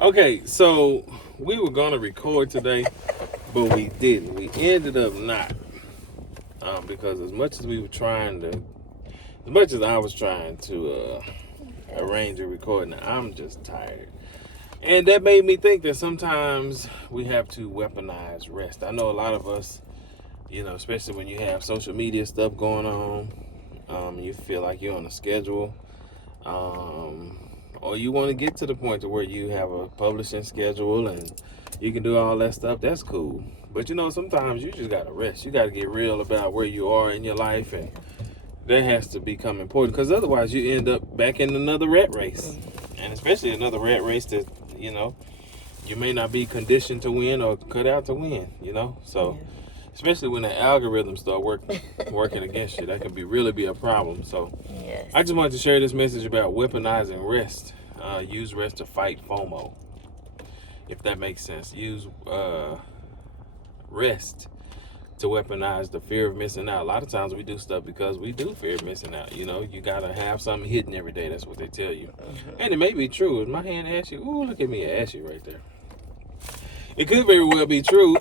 Okay, so we were gonna record today, but we didn't. We ended up not, because as much as I was trying to arrange a recording, I'm just tired, and that made me think that sometimes we have to weaponize rest. I know a lot of us, especially when you have social media stuff going on, you feel like you're on a schedule. Or you want to get to the point to where you have a publishing schedule and you can do all that stuff. That's cool. But sometimes you just gotta rest. You gotta get real about where you are in your life, and that has to become important, because otherwise you end up back in another rat race, and especially another rat race that you may not be conditioned to win or cut out to win. So. Yeah. Especially when the algorithms start working against you, that can really be a problem. So, yes. I just wanted to share this message about weaponizing rest. Use rest to fight FOMO, if that makes sense. Use rest to weaponize the fear of missing out. A lot of times we do stuff because we do fear missing out. You gotta have something hidden every day. That's what they tell you, and it may be true. Is my hand ashy? Ooh, look at me, ashy right there. It could very well be true.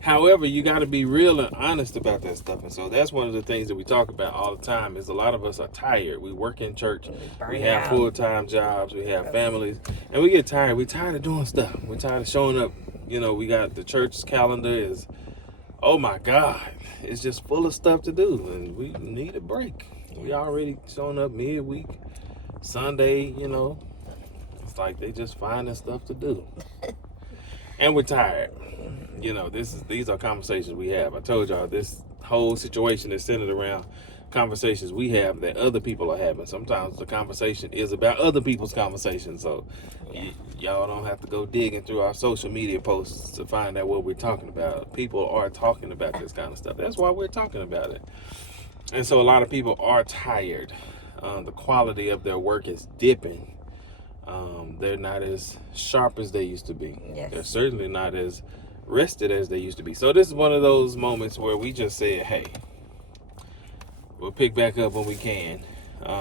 However, you got to be real and honest about that stuff. And so that's one of the things that we talk about all the time, is a lot of us are tired. We work in church. We have full-time jobs. We have families. And we get tired. We're tired of doing stuff. We're tired of showing up. We got the church calendar is, oh my God, it's just full of stuff to do. And we need a break. We already showing up midweek, Sunday, It's like they just finding stuff to do. And we're tired. These are conversations we have. I told y'all this whole situation is centered around conversations we have that other people are having. Sometimes the conversation is about other people's conversations. So y'all don't have to go digging through our social media posts to find out what we're talking about. People are talking about this kind of stuff. That's why we're talking about it. And so a lot of people are tired. The quality of their work is dipping. They're not as sharp as they used to be. Yes. They're certainly not as rested as they used to be. So this is one of those moments where we just said, hey, we'll pick back up when we can,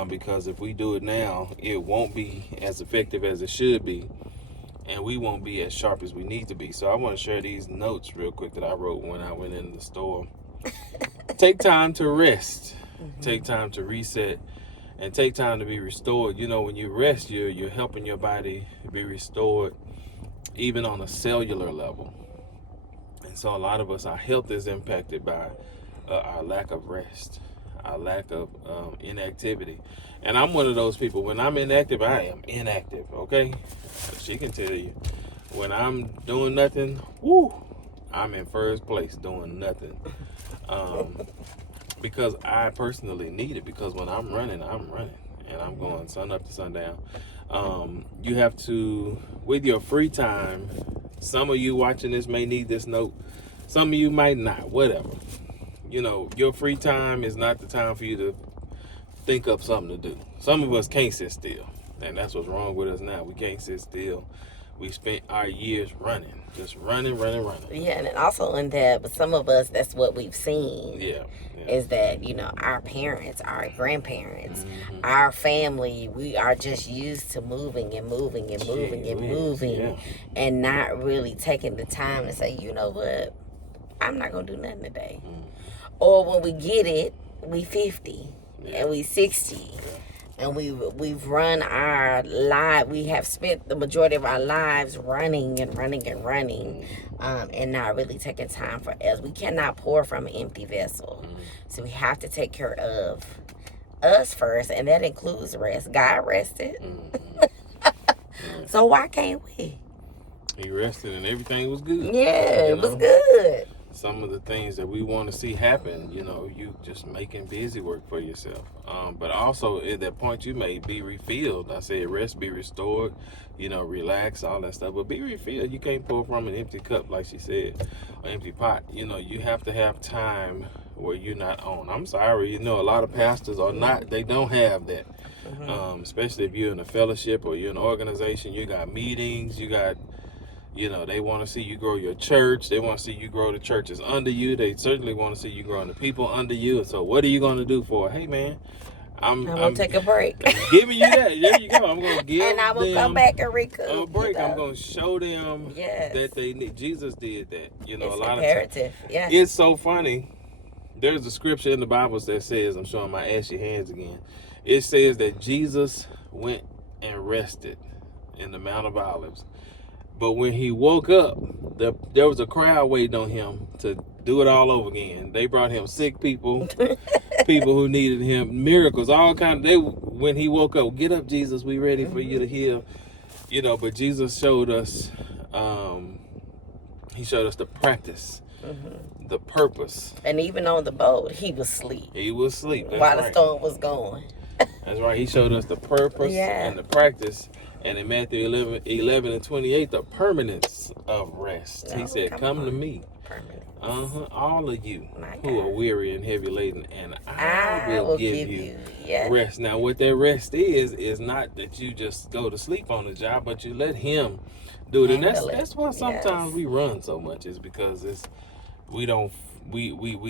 because if we do it now, it won't be as effective as it should be, and we won't be as sharp as we need to be. So I want to share these notes real quick that I wrote when I went into the store. Take time to rest. Take time to reset. And take time to be restored. When you rest, you're helping your body be restored, even on a cellular level. And so a lot of us, our health is impacted by our lack of rest, our lack of inactivity. And I'm one of those people. When I'm inactive, I am inactive, okay? She can tell you. When I'm doing nothing, I'm in first place doing nothing. Because I personally need it, because when I'm running, and I'm going sun up to sundown. You have to, with your free time, some of you watching this may need this note, some of you might not, whatever. Your free time is not the time for you to think up something to do. Some of us can't sit still, and that's what's wrong with us now. We can't sit still. We spent our years running, just running. Yeah, and also in that, but some of us, that's what we've seen. Yeah. Is that, our parents, our grandparents, our family, we are just used to moving, and not really taking the time to say, you know what, I'm not going to do nothing today. Or when we get it, we 50 and we 60. And we've run our life. We have spent the majority of our lives running, and not really taking time for us. We cannot pour from an empty vessel. So we have to take care of us first, and that includes rest. God rested. So why can't we? He rested and everything was good. Yeah, it was good. Some of the things that we want to see happen, you just making busy work for yourself. But also at that point, you may be refilled. I said rest, be restored, relax, all that stuff. But be refilled. You can't pour from an empty cup, like she said, or empty pot. You have to have time where you're not on. I'm sorry, a lot of pastors are not, they don't have that. Especially if you're in a fellowship or you're in an organization, you got meetings, you got they want to see you grow your church. They want to see you grow the churches under you. They certainly want to see you growing the people under you. And so what are you going to do for, hey, man, I'm gonna take a break. Giving you that. There you go. I'm gonna give and I will them come back and recoup. a break. You know? I'm gonna show them Yes. that they need. Jesus did that. You know, It's a lot imperative. of times. Yeah. It's so funny. There's a scripture in the Bible that says, I'm showing my ashy hands again. It says that Jesus went and rested in the Mount of Olives. But when he woke up, there was a crowd waiting on him to do it all over again. They brought him sick people, people who needed him, miracles, all kind of. When he woke up, get up, Jesus, we ready for you to heal. You know, but Jesus showed us. He showed us the practice, the purpose. And even on the boat, he was asleep. He was asleep. That's while right. the storm was going. That's right. He showed us the purpose and the practice. And in Matthew 11 and 28, the permanence of rest. He said, come to me. Permanence. All of you My who God. are weary and heavy laden, and I will give you yes. rest. Now, what that rest is not that you just go to sleep on the job, but you let him do it. And that's why sometimes we run so much, is because we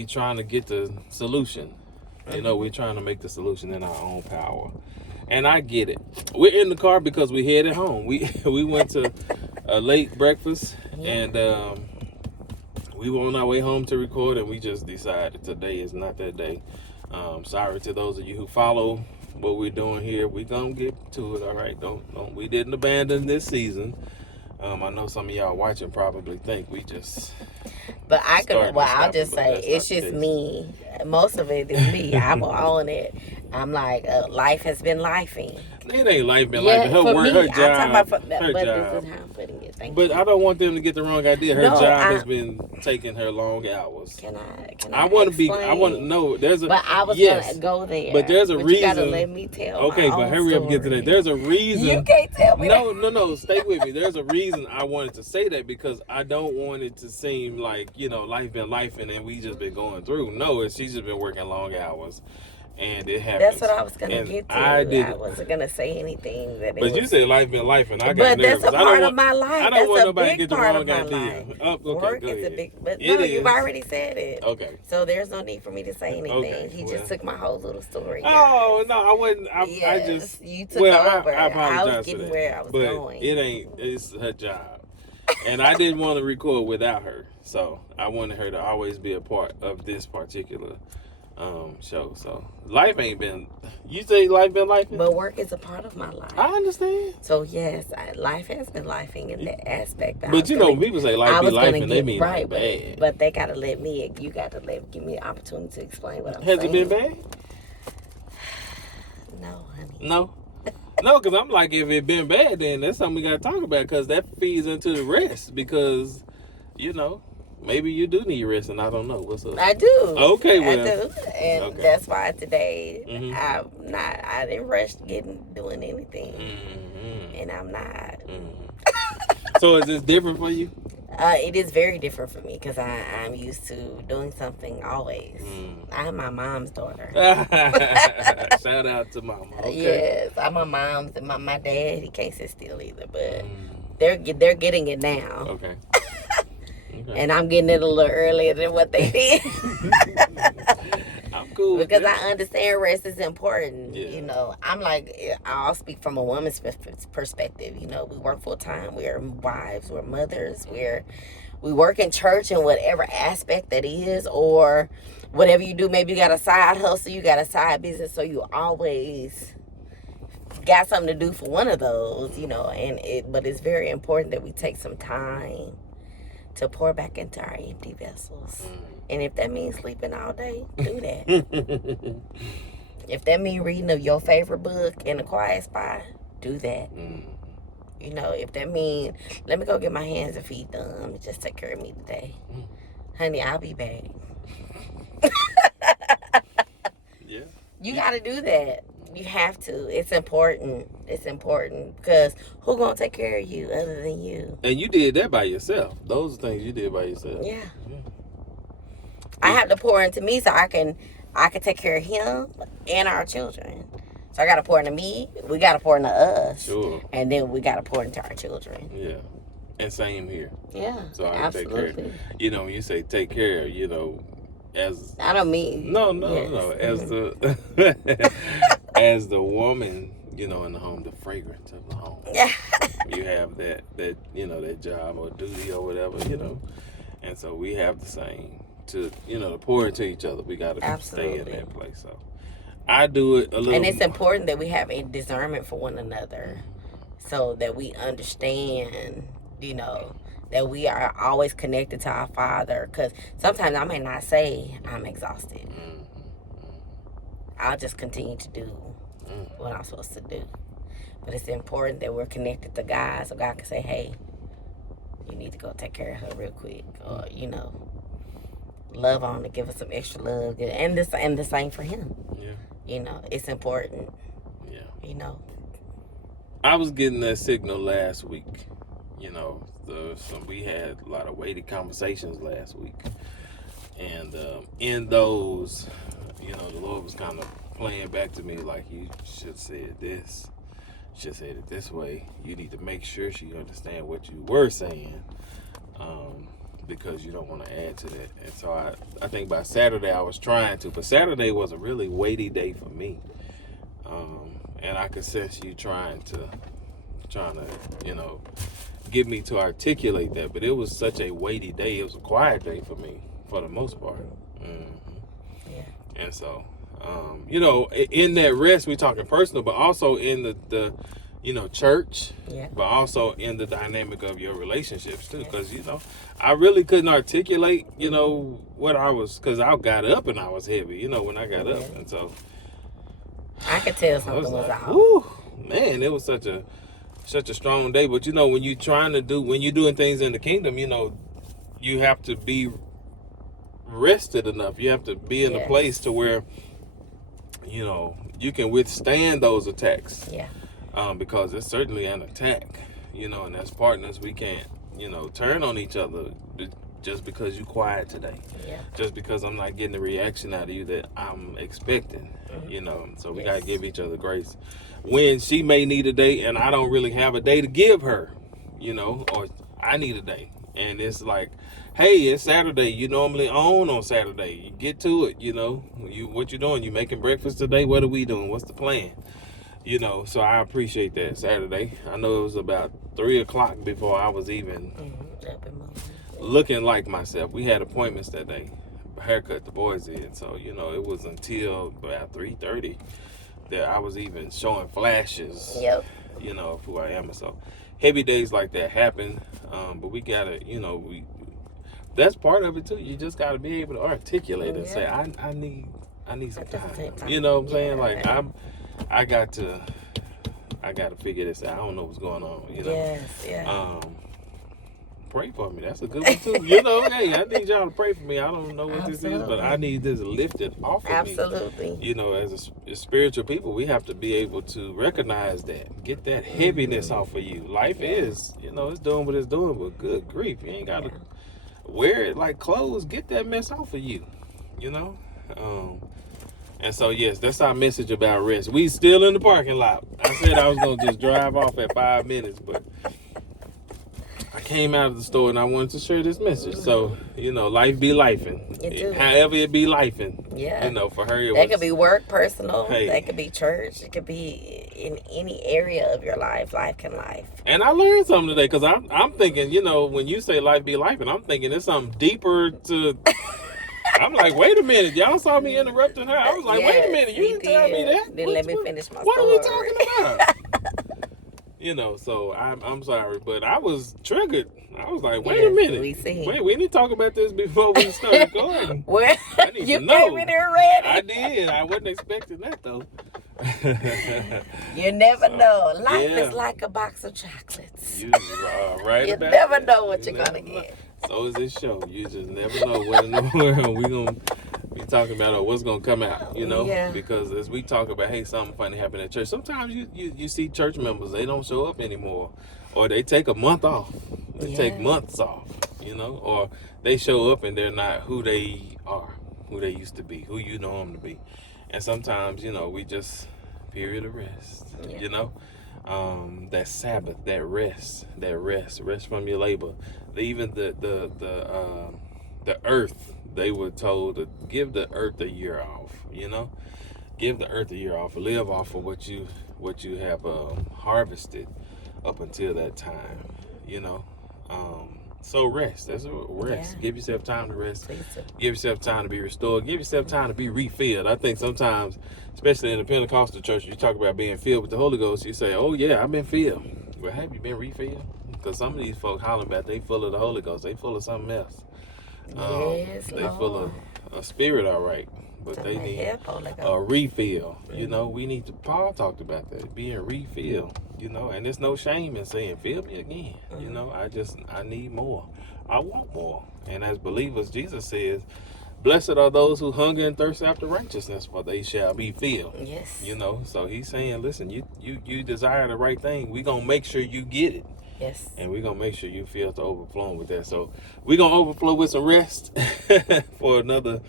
trying to get the solution. You know, we're trying to make the solution in our own power. And I get it. We're in the car because we headed home. We went to a late breakfast, and we were on our way home to record, and we just decided today is not that day. Sorry to those of you who follow what we're doing here. We gonna get to it, all right? Don't. We didn't abandon this season. I know some of y'all watching probably think we just. But I'll just say it's just me. Most of it is me. I'm on it. I'm like, life has been lifing. It ain't life been lifing. Her work, her job, her job. This is how I'm putting it. Thank But you. I don't want them to get the wrong idea. Her job has been taking her long hours. Can I I want to know. There's a. But I was gonna go there. But there's a reason. You gotta let me tell. Okay, but hurry up and get to that. There's a reason. You can't tell me. No. Stay with me. There's a reason I wanted to say that, because I don't want it to seem like, you know, life been lifing and we just been going through. No, she's just been working long hours. And it happens. That's what I was gonna get to. I wasn't gonna say anything that. But you said life been life, and I got but nervous. That's a part of my life. I don't want nobody to get the wrong idea. Work is a big. But no, you've already said it. Okay. So there's no need for me to say anything. Okay, He just took my whole little story. Oh no, I wasn't. I just. You took over. I apologize. I was getting where I was going. It ain't. It's her job, and I didn't want to record without her. So I wanted her to always be a part of this particular show. So life ain't been. You say life been life, but work is a part of my life. I understand. So yes, life has been lifing in that aspect. But you know, people say life be life, and they mean right, bad. But they gotta let me. You gotta give me an opportunity to explain what I'm saying. Has it been bad? No, honey. No. No, because I'm like, if it been bad, then that's something we got to talk about, because that feeds into the rest. Because, you know, maybe you do need rest, and I don't know. What's up? I do. Okay, well. I do. And that's why today I didn't rush doing anything. Mm-hmm. And I'm not. Mm-hmm. So is this different for you? It is very different for me, because I'm used to doing something always. I'm my mom's daughter. Shout out to mama. Okay. Yes, I'm my mom's, and my dad, he can't sit still either, but they're getting it now. Okay. And I'm getting it a little earlier than what they did. I'm cool. Because I understand rest is important. Yeah. You know, I'm like, I'll speak from a woman's perspective. You know, we work full time. We're wives. We're mothers. We work in church in whatever aspect that is, or whatever you do. Maybe you got a side hustle. You got a side business. So you always got something to do for one of those. You know, but it's very important that we take some time to pour back into our empty vessels. And if that means sleeping all day, do that. If that means reading your favorite book in a quiet spot, do that. You know, if that means, let me go get my hands and feet done, just take care of me today. Honey, I'll be back. Yeah. You got to do that. You have to. It's important. It's important, because who gonna take care of you other than you? And you did that by yourself. Those are things you did by yourself. Yeah. I have to pour into me so I can take care of him and our children. So I got to pour into me. We got to pour into us. Sure. And then we got to pour into our children. Yeah. And same here. Yeah. So I absolutely. take care. You know, when you say take care, you know, as I don't mean no, yes. as the as the woman, in the home, the fragrance of the home. You have that that job or duty or whatever, and so we have the same to to pour into each other. We got to stay in that place. So I do it a little. And it's important that we have a discernment for one another, so that we understand, that we are always connected to our Father. Because sometimes I may not say I'm exhausted. I'll just continue to do what I'm supposed to do. But it's important that we're connected to God, so God can say, hey, you need to go take care of her real quick. Or, love on her, give her some extra love. And the same for him. Yeah. It's important. Yeah. I was getting that signal last week. We had a lot of weighty conversations last week. And in those, the Lord was kind of playing back to me like, you should say it this. Should say it this way. You need to make sure she understand what you were saying, because you don't want to add to that. And so I think by Saturday I was trying to, but Saturday was a really weighty day for me, and I could sense you trying to get me to articulate that. But it was such a weighty day. It was a quiet day for me for the most part. Yeah. And so. In that rest, we're talking personal, but also in the church, but also in the dynamic of your relationships too. Because, I really couldn't articulate, what I was, because I got up and I was heavy, when I got up. And so I could tell something was like, off. Whew, man, it was such a strong day. But, when you're doing things in the kingdom, you have to be rested enough. You have to be in a place to where you can withstand those attacks. Yeah. Because it's certainly an attack, and as partners, we can't, turn on each other just because you quiet today. Yeah. Just because I'm not getting the reaction out of you that I'm expecting, So we got to give each other grace. When she may need a day and I don't really have a day to give her, or I need a day. And it's like, hey, it's Saturday. You normally on Saturday. You get to it, what you doing? You making breakfast today? What are we doing? What's the plan? So I appreciate that Saturday. I know it was about 3:00 before I was even looking like myself. We had appointments that day. Haircut the boys did. So, it was until about 3:30 that I was even showing flashes, of who I am. So heavy days like that happen. But we gotta, that's part of it too. You just gotta be able to articulate and say, I need some time. You know what I'm saying? Like I got to figure this out. I don't know what's going on. Pray for me. That's a good one too. Hey, I need y'all to pray for me. I don't know what this is, but I need this lifted off of me. Absolutely. As spiritual people, we have to be able to recognize that, get that heaviness off of you. Life is, it's doing what it's doing, but good grief, you ain't gotta wear it like clothes. Get that mess off of you. And so, yes, that's our message about rest. We still in the parking lot. I said I was going to just drive off at 5 minutes, but I came out of the store and I wanted to share this message. So, life be lifing. However it be lifing. Yeah. For her, that could be work, personal. That could be church. It could be in any area of your life. Life can life. And I learned something today because I'm thinking, when you say life be lifing, I'm thinking it's something deeper to... I'm like, wait a minute. Y'all saw me interrupting her. I was like, wait a minute. You didn't tell me that. Then let me finish my story. What are we talking about? So I'm sorry, but I was triggered. I was like, wait a minute. We need to talk about this before we start recording. Well, I need you to know. came in here ready. I did. I wasn't expecting that, though. You never know. Life is like a box of chocolates. You right you about never that. know what you're going to get. So is this show. You just never know what in the world we're going to be talking about or what's going to come out, Because as we talk about, hey, something funny happened at church, sometimes you see church members, they don't show up anymore. Or they take a month off. They take months off, Or they show up and they're not who they are, who they used to be, who you know them to be. And sometimes, we just, period of rest, that Sabbath, that rest from your labor. Even the earth they were told to give the earth a year off. You know, give the earth a year off, live off of what you have harvested up until that time. You know, so rest. That's what rest. Yeah. Give yourself time to rest. Please do. Give yourself time to be restored. Give yourself time to be refilled. I think sometimes, especially in the Pentecostal church, you talk about being filled with the Holy Ghost. You say, "Oh yeah, I've been filled." Well, have you been refilled? Because some of these folks hollering about they full of the Holy Ghost. They full of something else. Yes, They Lord. full of a spirit, all right, but they need a refill. You know, we need to. Paul talked about that, being refilled. You know, and there's no shame in saying, "Fill me again." You know, I need more. I want more. And as believers, Jesus says, "Blessed are those who hunger and thirst after righteousness, for they shall be filled." Yes. You know, so he's saying, listen, you desire the right thing. We're going to make sure you get it. Yes. And we're going to make sure you feel to overflowing with that. So we're going to overflow with some rest for another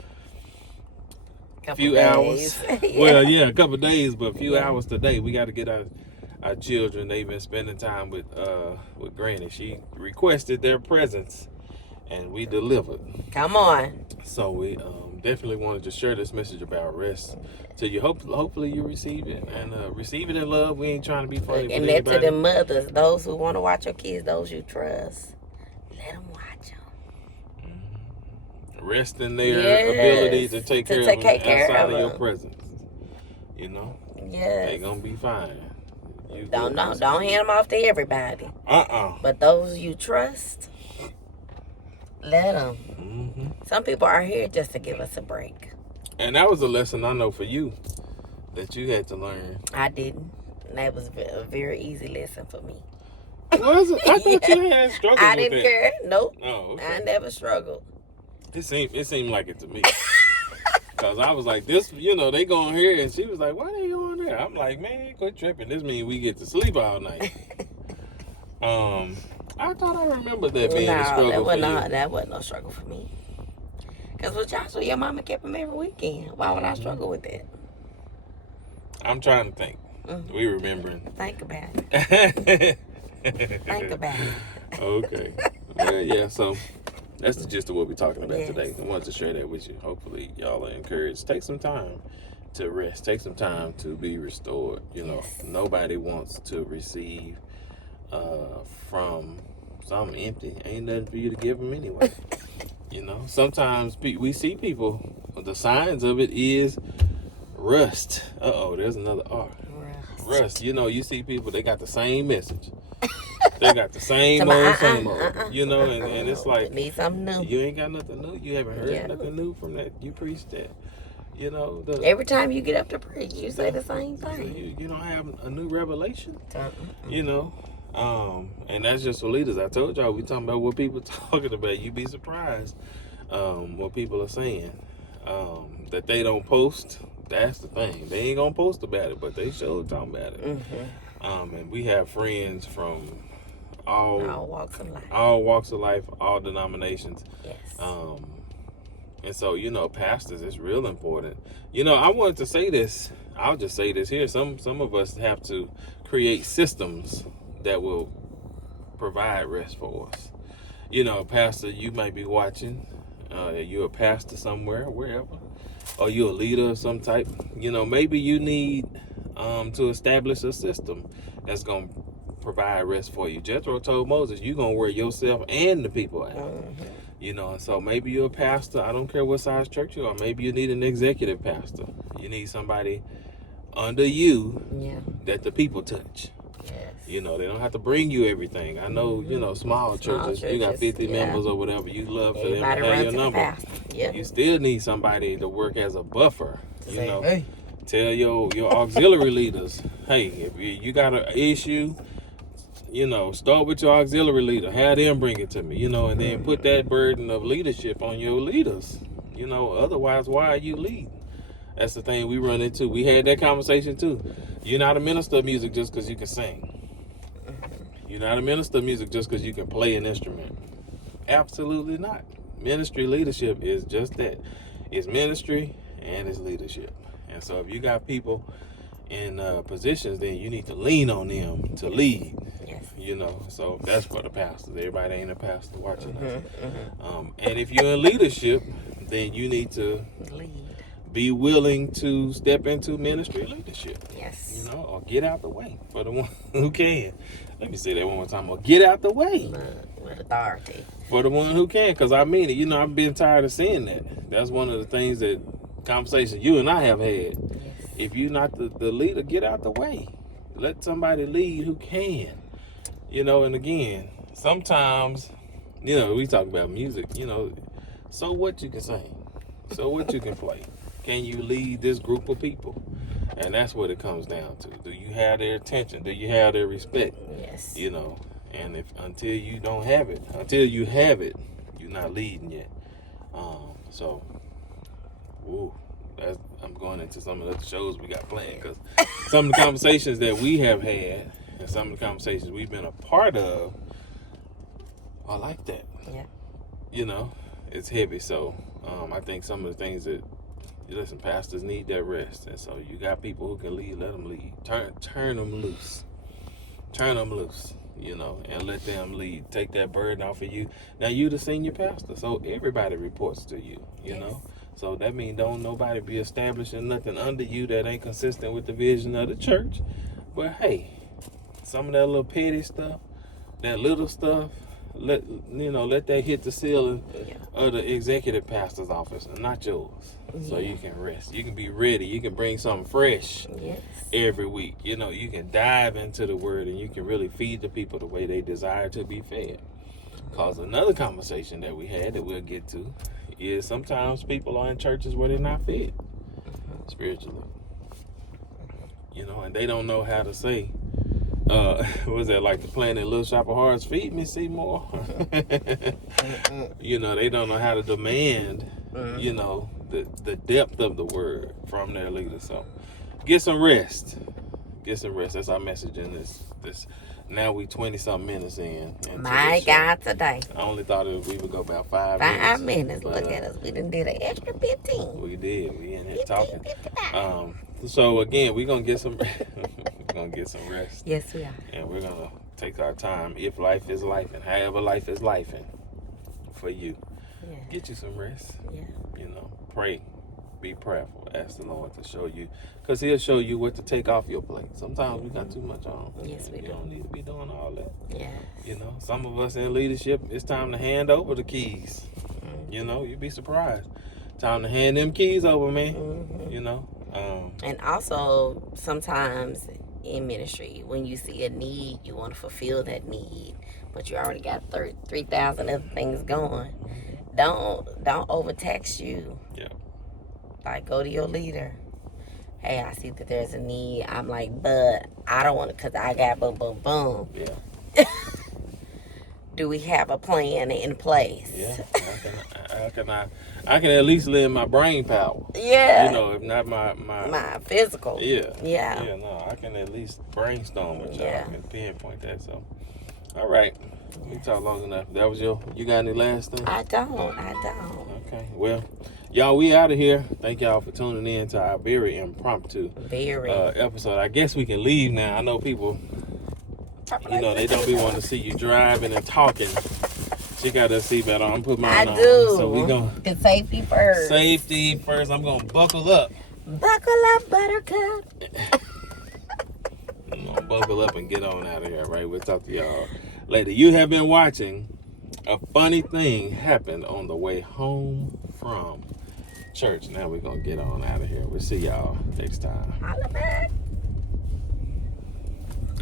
few hours. Yeah. Well, yeah, a couple of days, but a few hours today. We got to get our children. They've been spending time with Granny. She requested their presence, and we delivered. Come on. So we definitely wanted to share this message about rest to you. Hopefully you receive it, and receive it in love. We ain't trying to be funny. And that to the mothers, those who want to watch your kids, those you trust, let them watch them. Rest in their ability to take care of them outside of your presence. You know? Yes. They gonna be fine. Don't hand them off to everybody. But those you trust, let them. Mm-hmm. Some people are here just to give us a break. And that was a lesson I know for you that you had to learn. I didn't. And that was a very easy lesson for me. Was it? I thought you had struggled I with didn't that. care. Nope. Oh, okay. I never struggled. It seemed like it to me. Cause I was like, this, they going here, and she was like, why they going there? I'm like, man, quit tripping. This means we get to sleep all night. I thought I remembered that being a struggle for you. That wasn't no struggle for me. Cause with Joshua, your mama kept him every weekend. Why would I struggle with that? I'm trying to think. We remembering. Think about it. Think about it. Okay. Well, yeah. So that's the gist of what we're talking about Yes. today. I wanted to share that with you. Hopefully, y'all are encouraged. Take some time to rest. Take some time to be restored. Yes. Nobody wants to receive from something empty. Ain't nothing for you to give them anyway. Sometimes we see people. The signs of it is rust. There's another R. Rust. You see people. They got the same message. They got the same old, same old. And it's like, need something new. You ain't got nothing new. You haven't heard nothing new from that. You preached that. Every time you get up to preach, you say the same thing. You don't have a new revelation. And that's just for leaders. I told y'all we talking about what people talking about. You'd be surprised what people are saying. That they don't post. That's the thing. They ain't gonna post about it, but they sure talking about it. Mm-hmm. And we have friends from all walks of life, all denominations. Yes. And so, pastors, it's real important. I wanted to say this. I'll just say this here. Some of us have to create systems that will provide rest for us. Pastor, you might be watching. You're a pastor somewhere, wherever. Or you're a leader of some type. Maybe you need to establish a system that's going to provide rest for you. Jethro told Moses, you're going to wear yourself and the people out. Mm-hmm. And so maybe you're a pastor. I don't care what size church you are. Maybe you need an executive pastor. You need somebody under you that the people touch. Yes. They don't have to bring you everything. I know, small churches, you got 50 members or whatever. You love for them to have your number. You still need somebody to work as a buffer. Tell your auxiliary leaders, hey, if you got an issue, start with your auxiliary leader. Have them bring it to me, and then put that burden of leadership on your leaders. Otherwise, why are you leading? That's the thing we run into. We had that conversation too. You're not a minister of music just because you can sing. You're not a minister of music just because you can play an instrument. Absolutely not. Ministry leadership is just that. It's ministry and it's leadership. And so if you got people in positions, then you need to lean on them to lead. Yes. So that's for the pastors. Everybody ain't a pastor watching us. And if you're in leadership, then you need to Lead. be willing to step into ministry leadership. Yes. You know, or get out the way for the one who can. Let me say that one more time. Or get out the way. With authority. For the one who can, because I mean it. You know, I've been tired of seeing that. That's one of the things that conversations you and I have had. Yes. If you're not the leader, get out the way. Let somebody lead who can. You know, and again, sometimes, you know, we talk about music, you know, so what you can sing, so what you can play. Can you lead this group of people? And that's what it comes down to. Do you have their attention? Do you have their respect? Yes. You know, and if until you don't have it, until you have it, you're not leading yet. So, I'm going into some of the shows we got planned, because some of the conversations that we have had and some of the conversations we've been a part of are like that. Yeah. You know, it's heavy. So, I think some of the things that, listen, pastors need that rest, and so you got people who can lead. Let them lead. Turn them loose. Turn them loose. You know, and let them lead. Take that burden off of you. Now you the senior pastor, so everybody reports to you. You know, so that means don't nobody be establishing nothing under you that ain't consistent with the vision of the church. But hey, some of that little petty stuff, that little stuff, let that hit the ceiling of the executive pastor's office and not yours. So you can rest. You can be ready. You can bring something fresh every week. You know, you can dive into the word and you can really feed the people the way they desire to be fed. Because another conversation that we had that we'll get to is sometimes people are in churches where they're not fed spiritually. You know, and they don't know how to say, was that like the plan in Little Shop of Horrors, feed me, Seymour? You know, they don't know how to demand, you know, the depth of the word from their leader. So get some rest. Get some rest. That's our message in this. Now we 20-something minutes in. My God, today. I only thought we would go about 5 minutes. 5 minutes. Look at us. We done did an extra 15. We did. We in here talking. So again, we're gonna get some rest. Yes, we are. And we're gonna take our time. If life is life, and however life is life, and for you, get you some rest. Yeah. You know, pray, be prayerful. Ask the Lord to show you, because He'll show you what to take off your plate. Sometimes we got too much on. Yes, we do. You don't need to be doing all that. Yeah. You know, some of us in leadership, it's time to hand over the keys. You know, you'd be surprised. Time to hand them keys over, man. You know. And also, sometimes in ministry, when you see a need, you want to fulfill that need, but you already got 3,000 other things going. Don't overtax you. Yeah. Like, go to your leader. Hey, I see that there's a need. I'm like, but I don't want to, because I got boom, boom, boom. Yeah. Do we have a plan in place? Yeah. I can at least lend my brain power. Yeah. You know, if not my physical. Yeah. Yeah. Yeah, no, I can at least brainstorm with y'all. Yeah. I can pinpoint that. So, all right. We talked long enough. That was you got any last thing? I don't. Okay. Well, y'all, we out of here. Thank y'all for tuning in to our very impromptu episode. I guess we can leave now. I know people, you know, they don't be wanting to see you driving and talking. She got her seatbelt on. I'm putting mine on. I do. So we going to safety first. Safety first. I'm going to buckle up. Buckle up, buttercup. I'm going to buckle up and get on out of here, right? We'll talk to y'all later. You have been watching A Funny Thing Happened on the Way Home from Church. Now we're going to get on out of here. We'll see y'all next time. Holla back.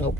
Oh,